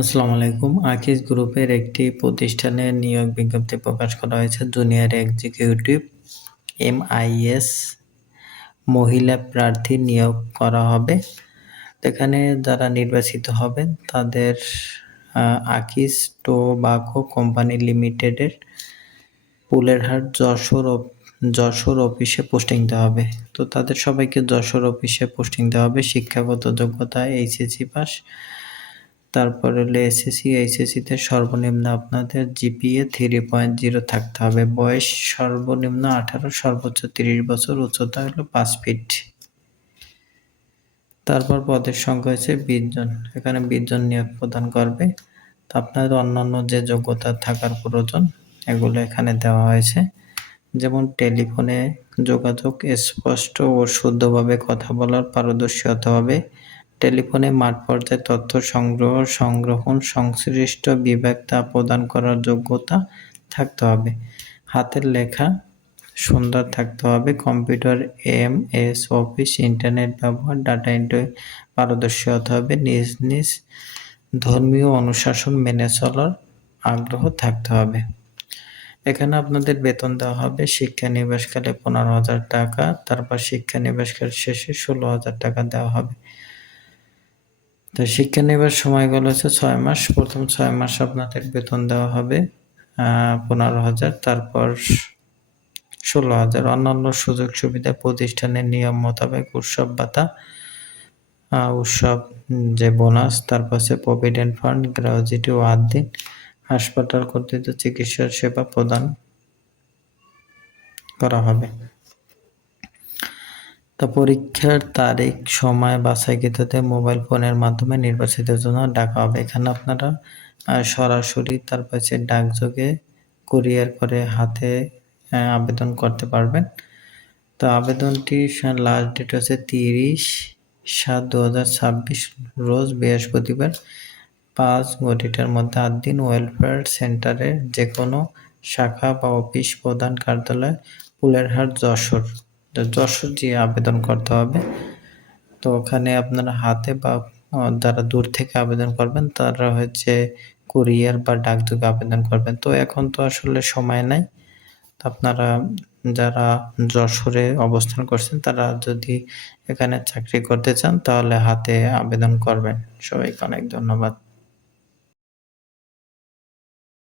আসসালামু আলাইকুম। আকিজ গ্রুপের একটি প্রতিষ্ঠানে নিয়োগ বিজ্ঞপ্তি প্রকাশ করা হয়েছে। জুনিয়র এক্সিকিউটিভ MIS মহিলা প্রার্থী নিয়োগ করা হবে। এখানে যারা নির্বাচিত হবেন তাদের আকিজ টোবাকো কোম্পানি লিমিটেডের ফুলেরহাট যশোর অফিসে পোস্টিং দেওয়া হবে। তো তাদের সবাইকে যশোর অফিসে পোস্টিং দেওয়া হবে। শিক্ষাগত যোগ্যতা HSC পাস, তারপর হলো এইচএসসিতে সর্বনিম্ন আপনাদের GPA 3.0 থাকতে হবে। বয়স সর্বনিম্ন 18, সর্বোচ্চ 30 বছর, উচ্চতা হলো 5 ফিট। তারপর পদের সংখ্যা হচ্ছে 20 জন। এখানে 20 জন নিয়োগ প্রদান করবে। তো আপনার অন্যান্য যে যোগ্যতা থাকার প্রয়োজন এগুলো এখানে দেওয়া হয়েছে। যেমন টেলিফোনে যোগাযোগ, স্পষ্ট ও শুদ্ধভাবে কথা বলার পারদর্শী হতে হবে। টেলিফোনে মাঠ পর্যায়ে তথ্য সংগ্রহণ, সংশ্লিষ্ট বিভাগ তা প্রদান করার যোগ্যতা থাকতে হবে। হাতের লেখা সুন্দর থাকতে হবে। কম্পিউটার, MS অফিস, ইন্টারনেট ব্যবহার, ডাটা এন্ট্রি পারদর্শী হতে হবে। নিজ ধর্মীয় অনুশাসন মেনে চলার আগ্রহ থাকতে হবে। এখানে আপনাদের বেতন দেওয়া হবে শিক্ষানিবাসকালে 15,000 টাকা, তারপর শিক্ষানিবাসকাল শেষে 16,000 টাকা দেওয়া হবে। তো শিক্ষানিবাস সময়গুলো হচ্ছে 6 মাস। প্রথম 6 মাস আপনাদের বেতন দেওয়া হবে 15,000, তারপর 16,000। অন্যান্য সুযোগ সুবিধা প্রতিষ্ঠানের নিয়ম মোতাবেক উৎসব ভাতা, উৎসব যে বোনাস, তারপর হচ্ছে প্রভিডেন্ট ফান্ড, গ্র্যাচুইটি ও 8 দিন হাসপাতাল কর্তৃক চিকিৎসা সেবা প্রদান করা হবে। তো পরীক্ষার তারিখ সময় বাছাইকৃতদের মোবাইল ফোনের মাধ্যমে নির্বাচিতের জন্য ডাকা হবে। এখানে আপনারা সরাসরি তারপর হচ্ছে ডাকযোগে কুরিয়ার করে হাতে আবেদন করতে পারবেন। তো আবেদনটি লাস্ট ডেট হচ্ছে 30/7/2026 রোজ বৃহস্পতিবার 5 ঘটিকার মধ্যে 8 দিন। ওয়েলফেয়ার সেন্টারের যে কোনো শাখা বা অফিস প্রধান কার্যালয় ফুলেরহাট যশোর গিয়ে আবেদন করতে হবে। তো ওখানে আপনারা হাতে বা যারা দূর থেকে আবেদন করবেন তারা হচ্ছে কুরিয়ার বা ডাকযোগে আবেদন করবেন। তো এখন তো আসলে সময় নাই। তো আপনারা যারা যশোরে অবস্থান করছেন তারা যদি এখানে চাকরি করতে চান তাহলে হাতে আবেদন করবেন। সবাইকে অনেক ধন্যবাদ।